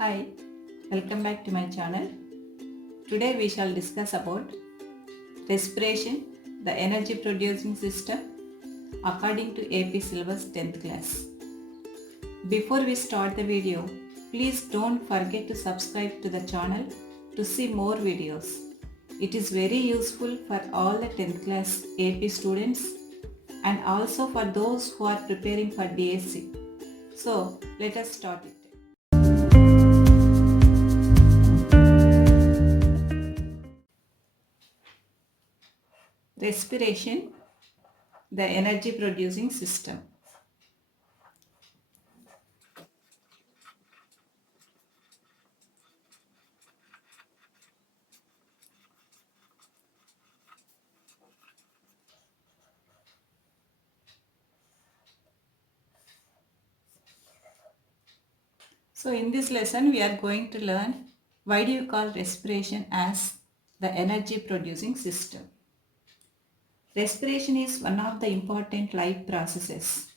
Hi, welcome back to my channel. Today we shall discuss about respiration, the energy producing system according to AP syllabus 10th class. Before we start the video, please don't forget to subscribe to the channel to see more videos. It is very useful for all the 10th class AP students and also for those who are preparing for DSC. So let us start it. Respiration, the energy producing system. So in this lesson we are going to learn why do you call respiration as the energy producing system. Respiration is one of the important life processes.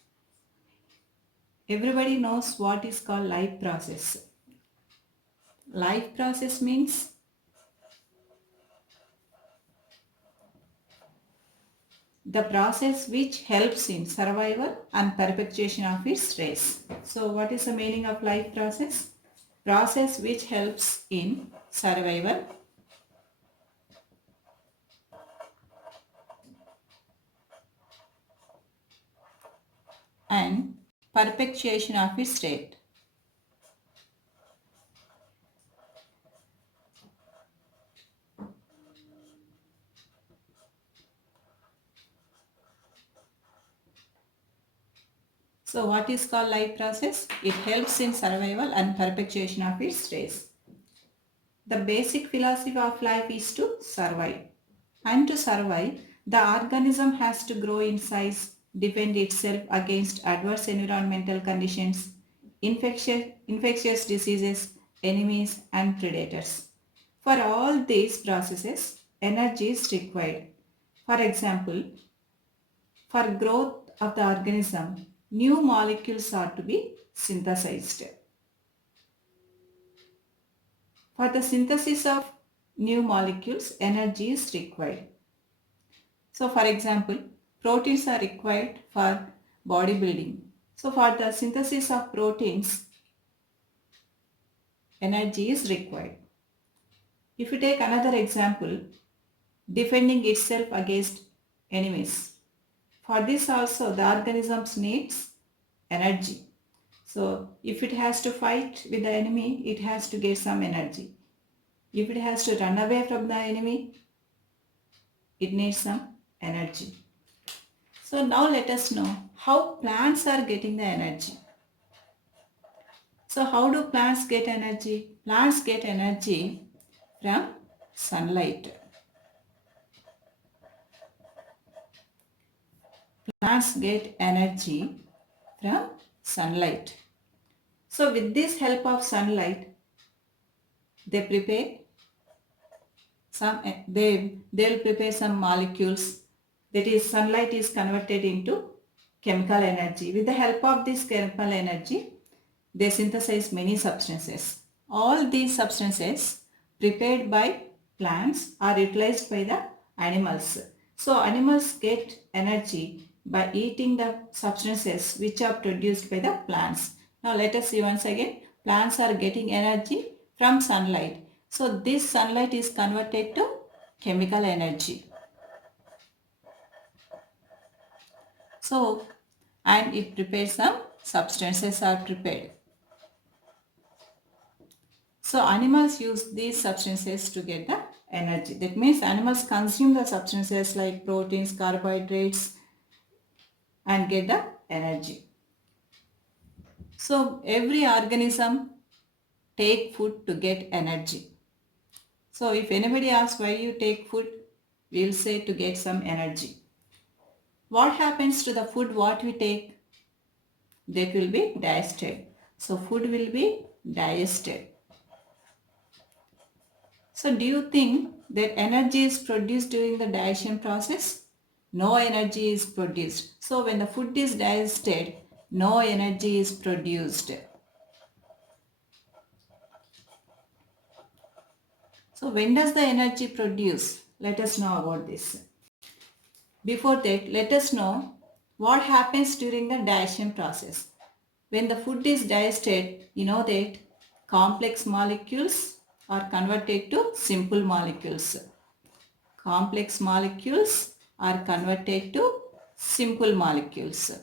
Everybody knows what is called life process. Life process means the process which helps in survival and perpetuation of its race. So what is the meaning of life process? Process which helps in survival and perpetuation of its state. So what is called life process? It helps in survival and perpetuation of its race. The basic philosophy of life is to survive. And to survive, the organism has to grow in size, defend itself against adverse environmental conditions, infectious diseases, enemies and predators. For all these processes, energy is required. For example, for growth of the organism, new molecules are to be synthesized. For the synthesis of new molecules, energy is required. So for example, proteins are required for bodybuilding. So for the synthesis of proteins, energy is required. If you take another example, defending itself against enemies. For this also the organisms needs energy. So if it has to fight with the enemy, it has to get some energy. If it has to run away from the enemy, it needs some energy. So now let us know how plants are getting the energy. So how do plants get energy? Plants get energy from sunlight. Plants get energy from sunlight. So with this help of sunlight, they prepare they'll prepare some molecules, that is sunlight is converted into chemical energy. With the help of this chemical energy, they synthesize many substances. All these substances prepared by plants are utilized by the animals. So animals get energy by eating the substances which are produced by the plants. Now let us see once again. Plants are getting energy from sunlight. So this sunlight is converted to chemical energy. So and it prepares some substances are prepared. So animals use these substances to get the energy. That means animals consume the substances like proteins, carbohydrates and get the energy. So every organism take food to get energy. So if anybody asks why you take food, we will say to get some energy. What happens to the food what we take? That will be digested. So food will be digested. So do you think that energy is produced during the digestion process? No energy is produced. So when the food is digested, no energy is produced. So when does the energy produce? Let us know about this. Before that, let us know what happens during the digestion process. When the food is digested, you know that complex molecules are converted to simple molecules. Complex molecules are converted to simple molecules.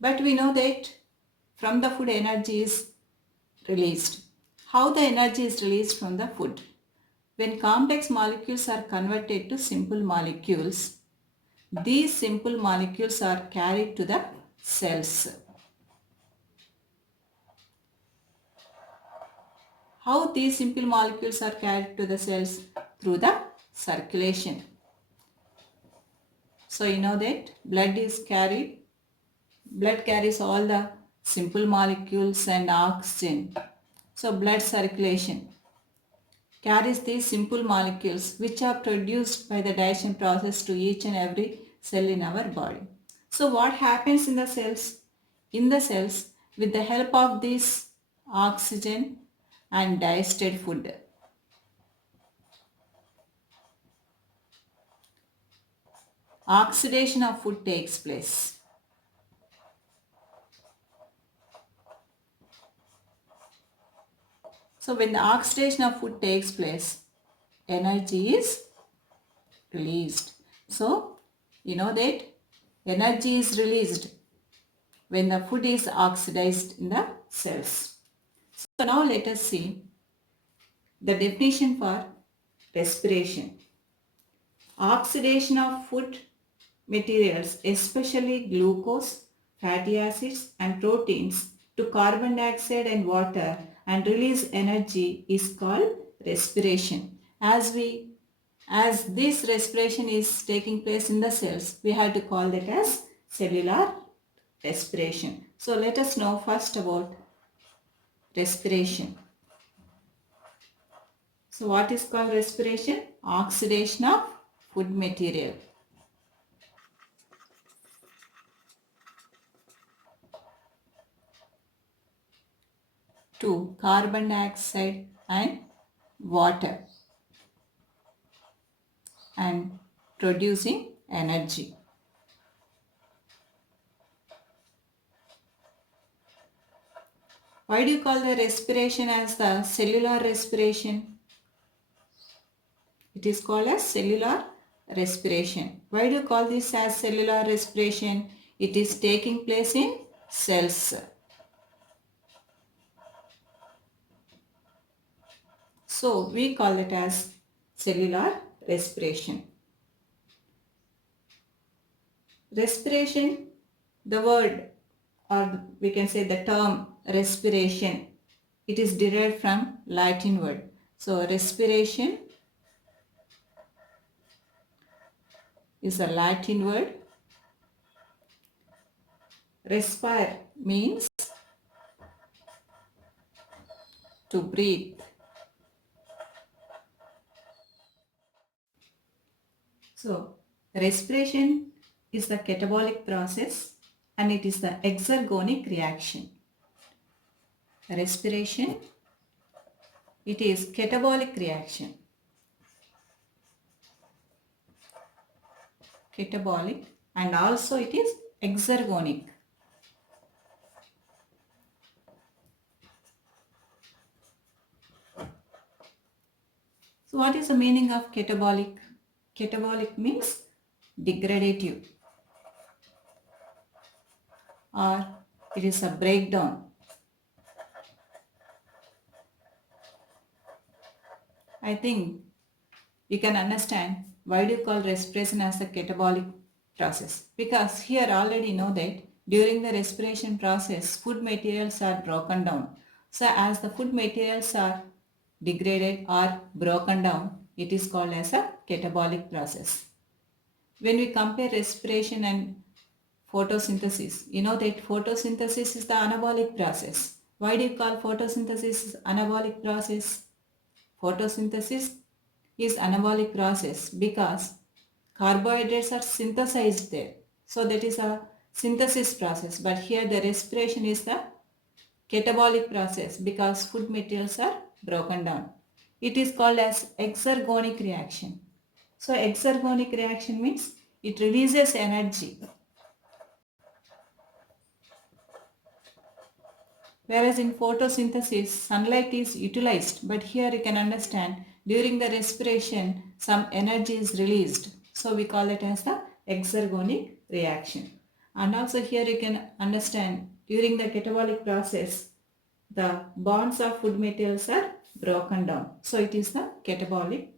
But we know that from the food energy is released. How the energy is released from the food? When complex molecules are converted to simple molecules, these simple molecules are carried to the cells. How these simple molecules are carried to the cells? Through the circulation. So you know that blood carries all the simple molecules and oxygen. So blood circulation carries these simple molecules which are produced by the digestion process to each and every cell in our body. So what happens in the cells? In the cells, with the help of this oxygen and digested food, oxidation of food takes place. So when the oxidation of food takes place, energy is released. So you know that energy is released when the food is oxidized in the cells. So now let us see the definition for respiration. Oxidation of food materials, especially glucose, fatty acids and proteins, to carbon dioxide and water and release energy is called respiration. As this respiration is taking place in the cells, we have to call that as cellular respiration. So let us know first about respiration. So what is called respiration? Oxidation of food material. 2. Carbon dioxide and water and producing energy. Why do you call the respiration as the cellular respiration? It is called as cellular respiration. Why do you call this as cellular respiration? It is taking place in cells. So we call it as cellular respiration. Respiration, the word, or we can say the term respiration, it is derived from Latin word. So respiration is a Latin word. Respire means to breathe. So respiration is the catabolic process and it is the exergonic reaction. Respiration, it is catabolic reaction. Catabolic and also it is exergonic. So what is the meaning of catabolic? Catabolic means degradative or it is a breakdown. I think you can understand why do you call respiration as a catabolic process. Because here already know that during the respiration process food materials are broken down. So as the food materials are degraded or broken down, it is called as a catabolic process. When we compare respiration and photosynthesis, you know that photosynthesis is the anabolic process. Why do you call photosynthesis anabolic process? Photosynthesis is anabolic process because carbohydrates are synthesized there. So that is a synthesis process. But here the respiration is the catabolic process because food materials are broken down. It is called as exergonic reaction. So exergonic reaction means it releases energy. Whereas in photosynthesis, sunlight is utilized, but here you can understand during the respiration, some energy is released. So we call it as the exergonic reaction. And also here you can understand during the catabolic process, the bonds of food materials are broken down. So it is the catabolic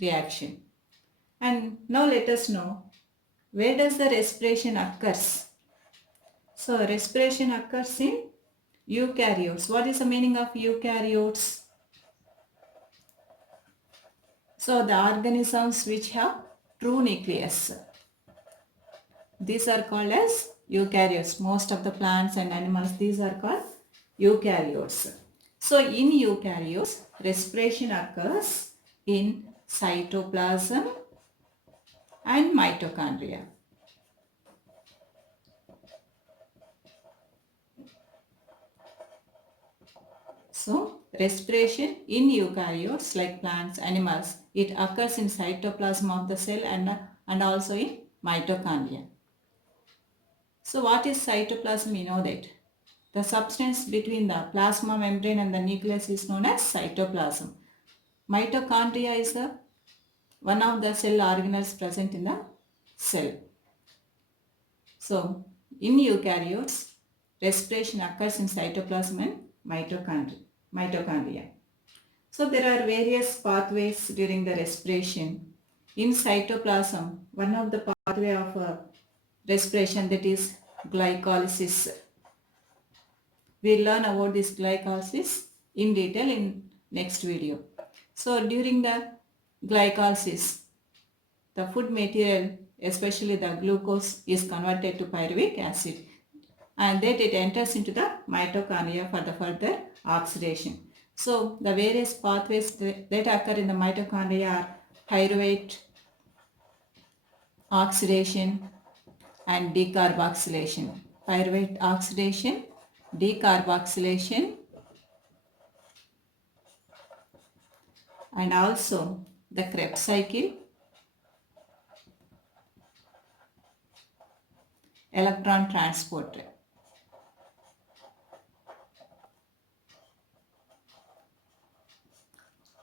reaction. And now let us know where does the respiration occurs. So respiration occurs in eukaryotes. What is the meaning of eukaryotes? So the organisms which have true nucleus. These are called as eukaryotes. Most of the plants and animals, these are called eukaryotes. So in eukaryotes, respiration occurs in cytoplasm and mitochondria. So respiration in eukaryotes like plants, animals, it occurs in cytoplasm of the cell and also in mitochondria. So what is cytoplasm? You know that. The substance between the plasma membrane and the nucleus is known as cytoplasm. Mitochondria is one of the cell organelles present in the cell. So in eukaryotes, respiration occurs in cytoplasm and mitochondria. So there are various pathways during the respiration. In cytoplasm, one of the pathway of respiration, that is glycolysis. We'll learn about this glycolysis in detail in next video. So during the glycolysis, the food material, especially the glucose, is converted to pyruvic acid and then it enters into the mitochondria for the further oxidation. So the various pathways that occur in the mitochondria are pyruvate oxidation and decarboxylation. Pyruvate oxidation, decarboxylation, and also the Krebs cycle, electron transport.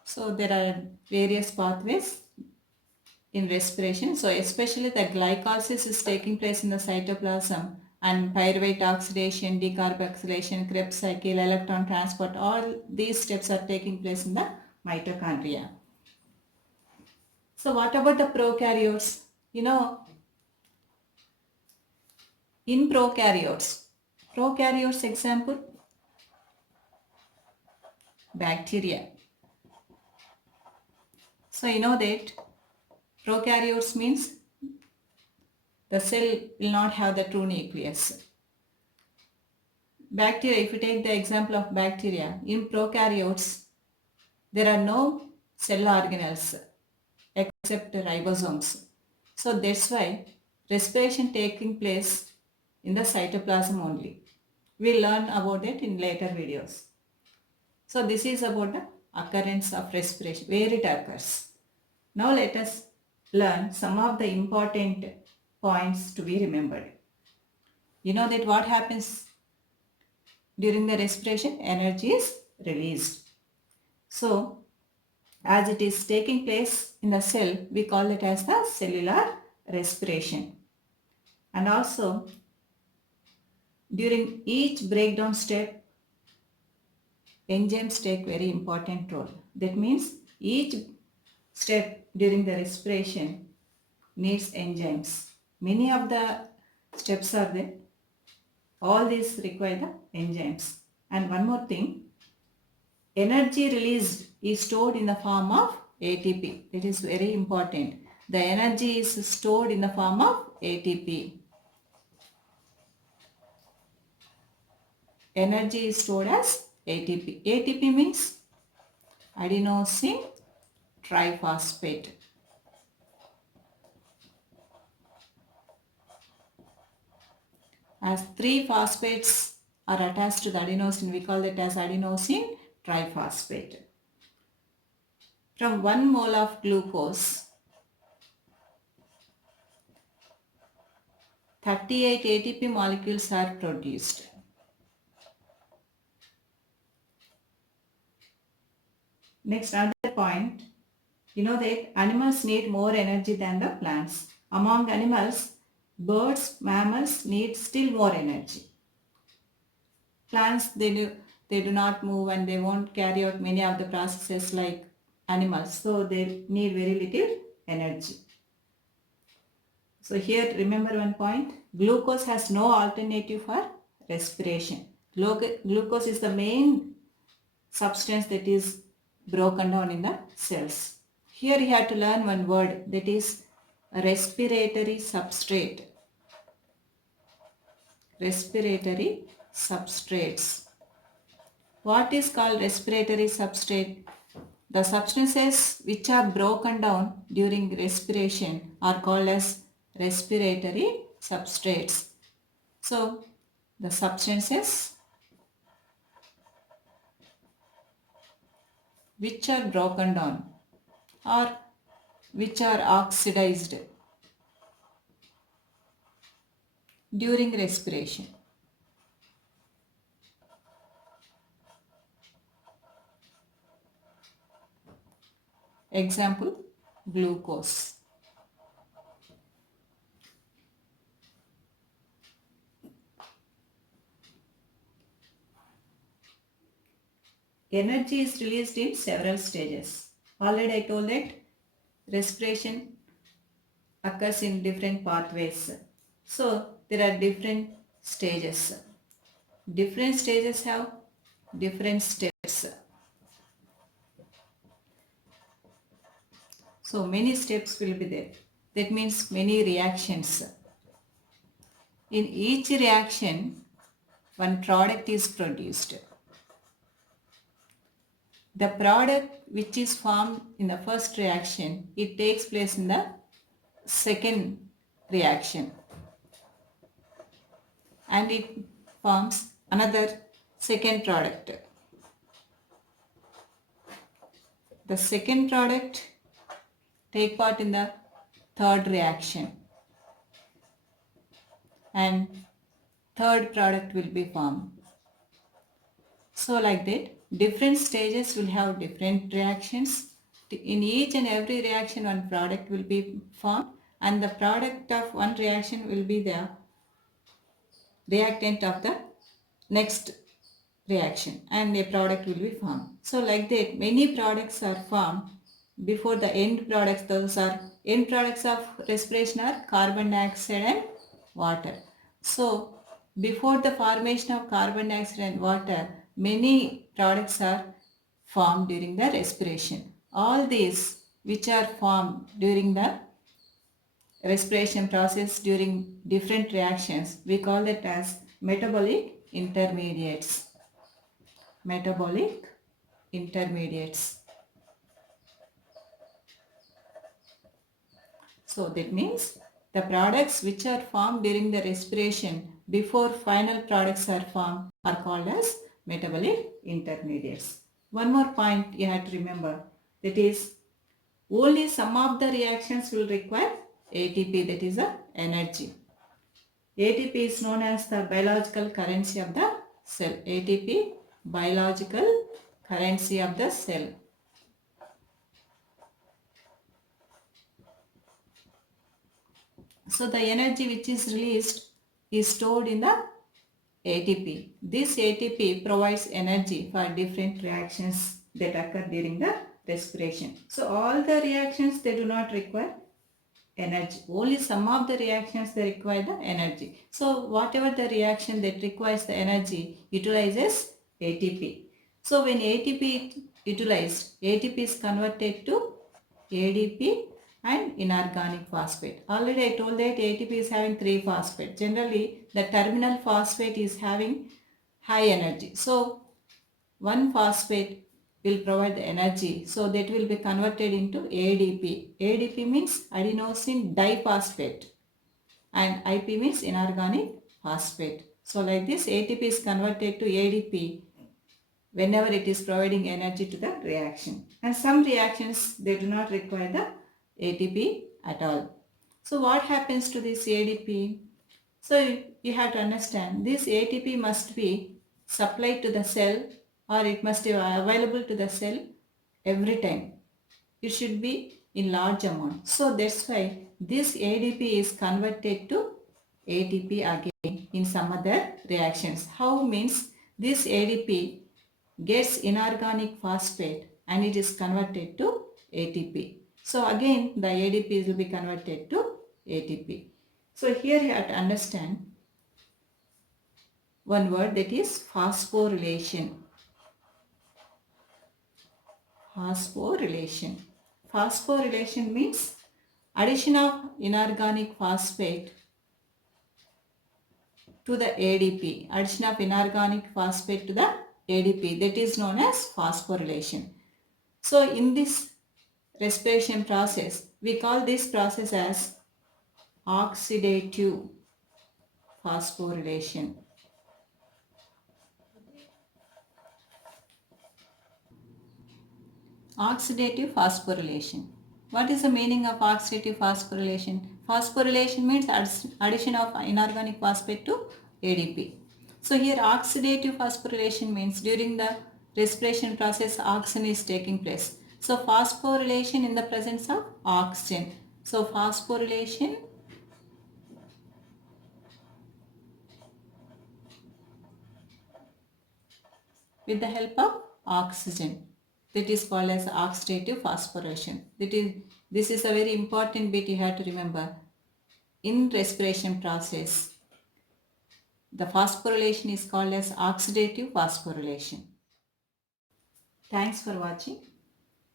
So there are various pathways in respiration. So especially the glycolysis is taking place in the cytoplasm and pyruvate oxidation, decarboxylation, Krebs cycle, electron transport, all these steps are taking place in the mitochondria. So what about the prokaryotes? You know, in prokaryotes example, bacteria. So you know that prokaryotes means the cell will not have the true nucleus. Bacteria, if you take the example of bacteria, in prokaryotes, there are no cell organelles except ribosomes. So that's why respiration taking place in the cytoplasm only. We'll learn about it in later videos. So this is about the occurrence of respiration, where it occurs. Now let us learn some of the important points to be remembered. You know that what happens during the respiration? Energy is released. So as it is taking place in the cell, we call it as the cellular respiration. And also during each breakdown step, enzymes take very important role. That means each step during the respiration needs enzymes. Many of the steps are there. All these require the enzymes. And one more thing, energy released is stored in the form of ATP. It is very important. The energy is stored in the form of ATP. Energy is stored as ATP. ATP means adenosine triphosphate. As 3 phosphates are attached to the adenosine. We call that as adenosine triphosphate. From 1 mole of glucose, 38 ATP molecules are produced. Next, another point, you know that animals need more energy than the plants. Among animals, birds, mammals need still more energy. Plants, they do not move and they won't carry out many of the processes like animals. So they need very little energy. So here remember one point, glucose has no alternative for respiration. Glucose is the main substance that is broken down in the cells. Here you have to learn one word, that is respiratory substrate. Respiratory substrates. What is called respiratory substrate? The substances which are broken down during respiration are called as respiratory substrates. So, the substances which are broken down or which are oxidized during respiration. Example, glucose. Energy is released in several stages. Already I told that respiration occurs in different pathways. So there are different stages. Different stages have different steps. So many steps will be there. That means many reactions. In each reaction, one product is produced. The product which is formed in the first reaction, it takes place in the second reaction. And it forms another second product. The second product take part in the third reaction. And third product will be formed. So like that, different stages will have different reactions. In each and every reaction, one product will be formed, and the product of one reaction will be the reactant of the next reaction, and a product will be formed. So like that, many products are formed before the end products. Those are end products of respiration are carbon dioxide and water. So before the formation of carbon dioxide and water, many products are formed during the respiration. All these which are formed during the respiration process during different reactions, we call it as metabolic intermediates. Metabolic intermediates. So that means the products which are formed during the respiration before final products are formed are called as metabolic intermediates. One more point you have to remember, that is only some of the reactions will require ATP, that is the energy. ATP is known as the biological currency of the cell. ATP, biological currency of the cell. So the energy which is released is stored in the ATP. This ATP provides energy for different reactions that occur during the respiration. So all the reactions, they do not require energy. Only some of the reactions they require the energy. So whatever the reaction that requires the energy utilizes ATP. So when ATP utilized, ATP is converted to ADP and inorganic phosphate. Already I told that ATP is having 3 phosphate. Generally the terminal phosphate is having high energy. So one phosphate will provide the energy, so that will be converted into ADP. ADP means adenosine diphosphate and IP means inorganic phosphate. So like this ATP is converted to ADP whenever it is providing energy to the reaction. And some reactions, they do not require the ATP at all. So what happens to this ADP? So you have to understand this ATP must be supplied to the cell, or it must be available to the cell every time. It should be in large amount. So that's why this ADP is converted to ATP again in some other reactions. How means this ADP gets inorganic phosphate and it is converted to ATP. So again the ADP will be converted to ATP. So here you have to understand one word, that is phosphorylation. Phosphorylation. Phosphorylation means addition of inorganic phosphate to the ADP. Addition of inorganic phosphate to the ADP, that is known as phosphorylation. So in this respiration process, we call this process as oxidative phosphorylation. Oxidative phosphorylation. What is the meaning of oxidative phosphorylation? Phosphorylation means addition of inorganic phosphate to ADP. So here oxidative phosphorylation means during the respiration process oxygen is taking place. So phosphorylation in the presence of oxygen. So phosphorylation with the help of oxygen. That is called as oxidative phosphorylation. This is a very important bit you have to remember. In respiration process, the phosphorylation is called as oxidative phosphorylation. Thanks for watching.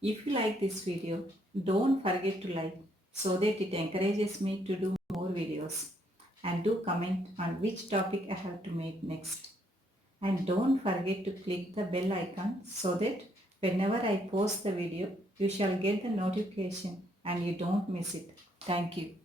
If you like this video, don't forget to like so that it encourages me to do more videos. And do comment on which topic I have to make next. And don't forget to click the bell icon so that whenever I post the video, you shall get the notification and you don't miss it. Thank you.